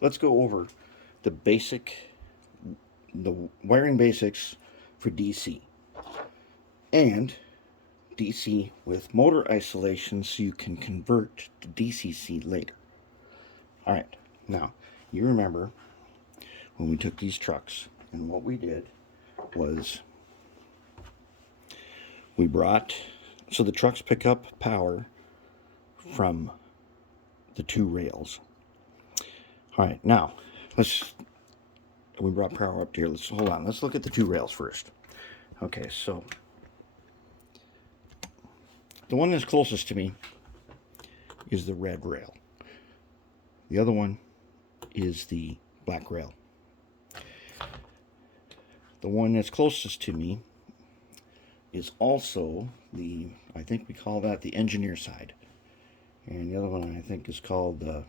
let's go over the wiring basics for DC and DC with motor isolation so you can convert to DCC later. All right, now you remember when we took these trucks, and what we did was we brought, so the trucks pick up power from the two rails. All right, now we brought power up here. Hold on, let's look at the two rails first. Okay, so the one that's closest to me is the red rail. The other one is the black rail. The one that's closest to me is also I think we call that the engineer side. And the other one I think is called the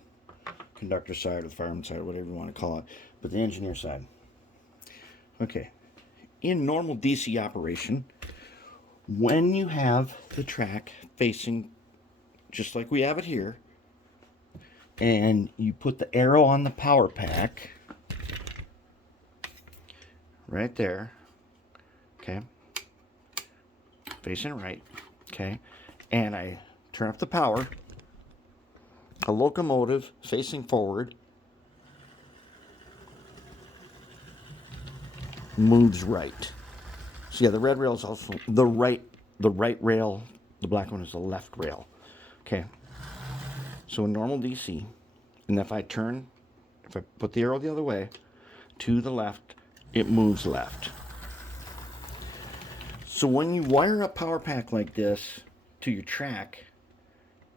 conductor side or the fireman side, or whatever you want to call it. But the engineer side. Okay. In normal DC operation, when you have the track facing just like we have it here, and you put the arrow on the power pack right there, okay, facing right, okay, and I turn up the power, a locomotive facing forward moves right. So yeah, the red rail is also the right rail, the black one is the left rail. Okay. So in normal DC, and if I put the arrow the other way to the left, it moves left. So when you wire a power pack like this to your track,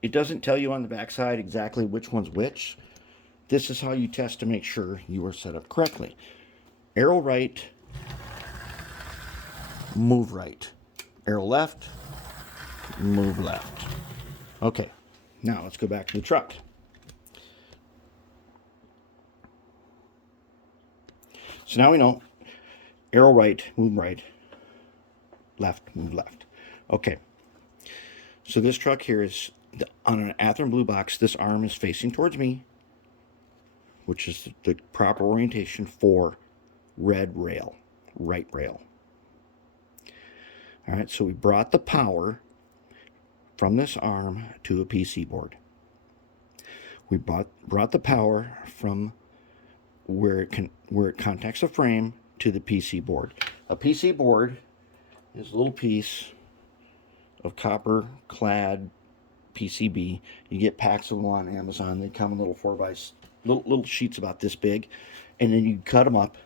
it doesn't tell you on the backside exactly which one's which. This is how you test to make sure you are set up correctly. Arrow right, move right. Arrow left, move left. Okay, now let's go back to the truck. So now we know arrow right, move right, left, move left. Okay, so this truck here is on an Athearn blue box. This arm is facing towards me, which is the proper orientation for red rail, right rail. All right, so we brought the power from this arm to a PC board. We brought the power from where it contacts a frame to the PC board. A PC board is a little piece of copper clad PCB. You get packs of them on Amazon. They come in little 4x little sheets about this big, and then you cut them up.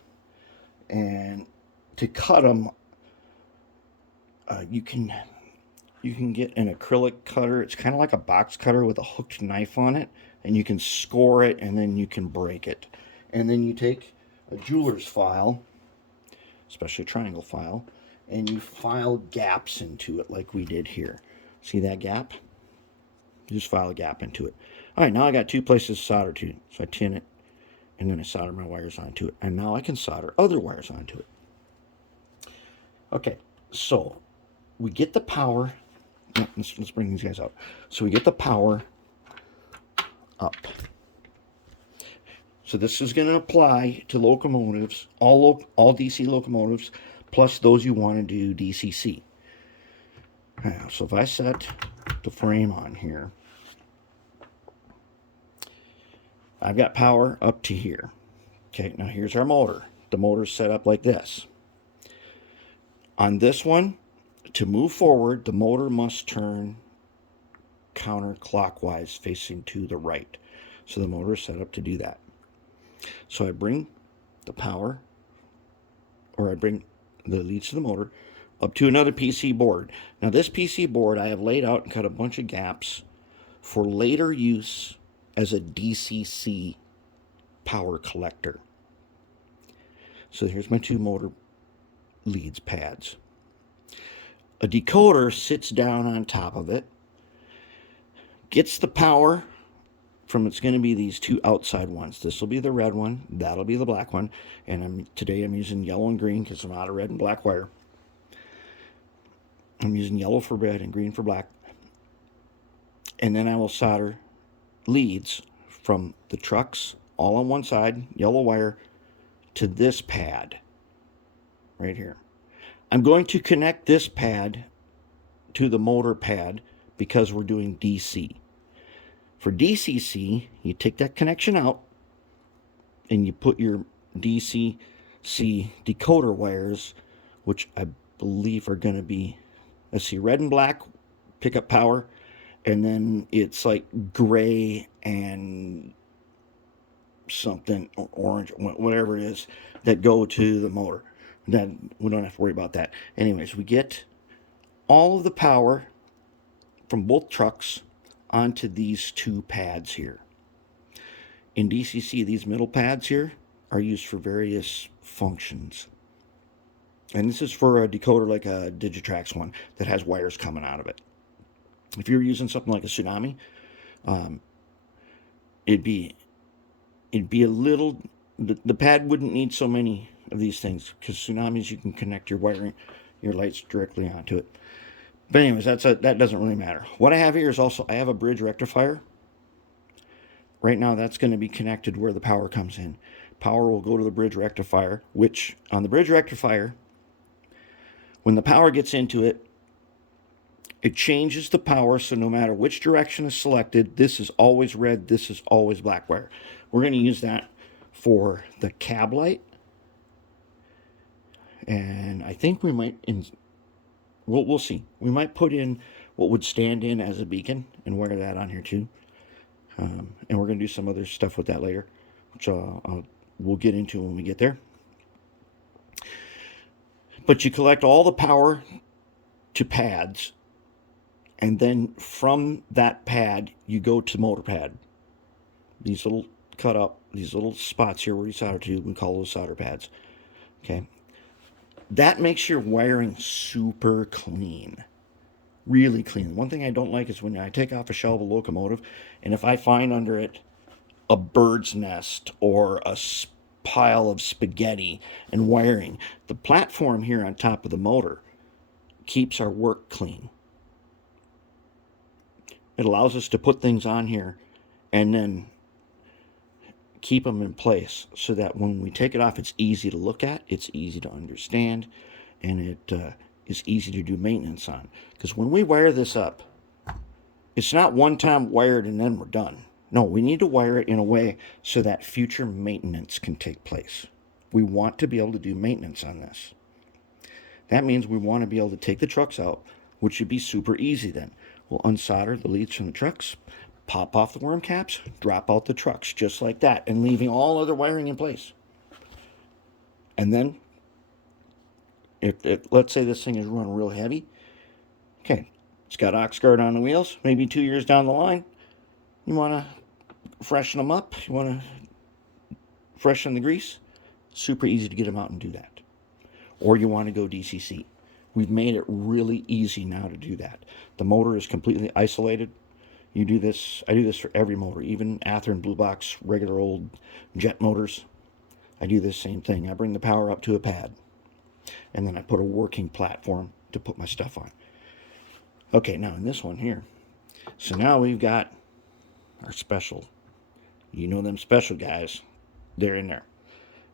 And to cut them, you can get an acrylic cutter. It's kind of like a box cutter with a hooked knife on it, and you can score it, and then you can break it. And then you take a jeweler's file, especially a triangle file, and you file gaps into it like we did here. See that gap? You just file a gap into it. All right, now I got two places to solder to. So I tin it, and then I solder my wires onto it. And now I can solder other wires onto it. Okay, so we get the power. Let's bring these guys out. So we get the power up. So this is going to apply to locomotives, all DC locomotives, plus those you want to do DCC. Now, so if I set the frame on here, I've got power up to here. Okay, now here's our motor. The motor's set up like this. On this one, to move forward, the motor must turn counterclockwise facing to the right. So the motor is set up to do that. So I bring the power, or I bring the leads to the motor up to another PC board. Now this PC board I have laid out and cut a bunch of gaps for later use as a DCC power collector. So here's my two motor leads pads. A decoder sits down on top of it, gets the power from, it's going to be these two outside ones. This will be the red one, that'll be the black one, and today I'm using yellow and green because I'm out of red and black wire. I'm using yellow for red and green for black. And then I will solder leads from the trucks all on one side, yellow wire, to this pad right here. I'm going to connect this pad to the motor pad because we're doing DC. For DCC, you take that connection out and you put your DCC decoder wires, which I believe are going to be, let's see, red and black, pick up power, and then it's like gray and something, orange, whatever it is, that go to the motor. Then we don't have to worry about that. Anyways, we get all of the power from both trucks onto these two pads here. In DCC, these middle pads here are used for various functions. And this is for a decoder like a Digitrax one that has wires coming out of it. If you're using something like a Tsunami, it'd be a little, the pad wouldn't need so many of these things, because Tsunamis, you can connect your wiring, your lights directly onto it. But anyways, that doesn't really matter. What I have here is also, I have a bridge rectifier. Right now, that's going to be connected where the power comes in. Power will go to the bridge rectifier, which on the bridge rectifier, when the power gets into it, it changes the power, so no matter which direction is selected, this is always red, this is always black wire. We're going to use that for the cab light. And I think we might, we'll see. We might put in what would stand in as a beacon and wire that on here too. And we're going to do some other stuff with that later, which we'll get into when we get there. But you collect all the power to pads, and then from that pad, you go to motor pad. These little cut up, these little spots here where you solder to, we call those solder pads. Okay. That makes your wiring super clean. Really clean. One thing I don't like is when I take off a shell of a locomotive, and if I find under it a bird's nest or a pile of spaghetti and wiring, the platform here on top of the motor keeps our work clean. It allows us to put things on here and then keep them in place so that when we take it off, it's easy to look at, it's easy to understand, and it is easy to do maintenance on. Because when we wire this up, it's not one time wired and then we're done. No, we need to wire it in a way so that future maintenance can take place. We want to be able to do maintenance on this. That means we want to be able to take the trucks out, which should be super easy then. We'll unsolder the leads from the trucks, pop off the worm caps, drop out the trucks just like that, and leaving all other wiring in place. And then, if let's say this thing is running real heavy, okay, it's got ox guard on the wheels, maybe 2 years down the line, you want to freshen them up, you want to freshen the grease, super easy to get them out and do that. Or you want to go DCC. We've made it really easy now to do that. The motor is completely isolated. You do this, I do this for every motor, even Athearn Blue Box, regular old jet motors. I do this same thing. I bring the power up to a pad, and then I put a working platform to put my stuff on. Okay, now in this one here, so now we've got our special, you know them special guys, they're in there.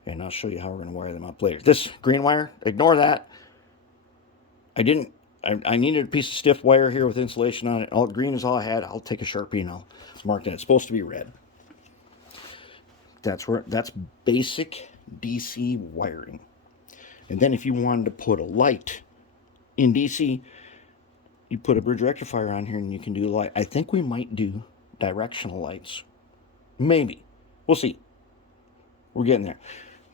And I'll show you how we're going to wire them up later. This green wire, ignore that. I needed a piece of stiff wire here with insulation on it. All green is all I had. I'll take a Sharpie and I'll mark that. It's supposed to be red. That's basic DC wiring. And then if you wanted to put a light in DC, you put a bridge rectifier on here and you can do light. I think we might do directional lights. Maybe. We'll see. We're getting there.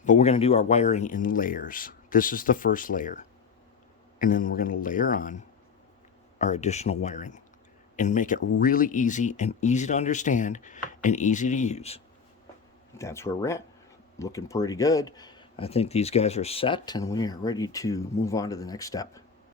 But we're going to do our wiring in layers. This is the first layer. And then we're going to layer on our additional wiring and make it really easy and easy to understand and easy to use. That's where we're at. Looking pretty good. I think these guys are set and we are ready to move on to the next step.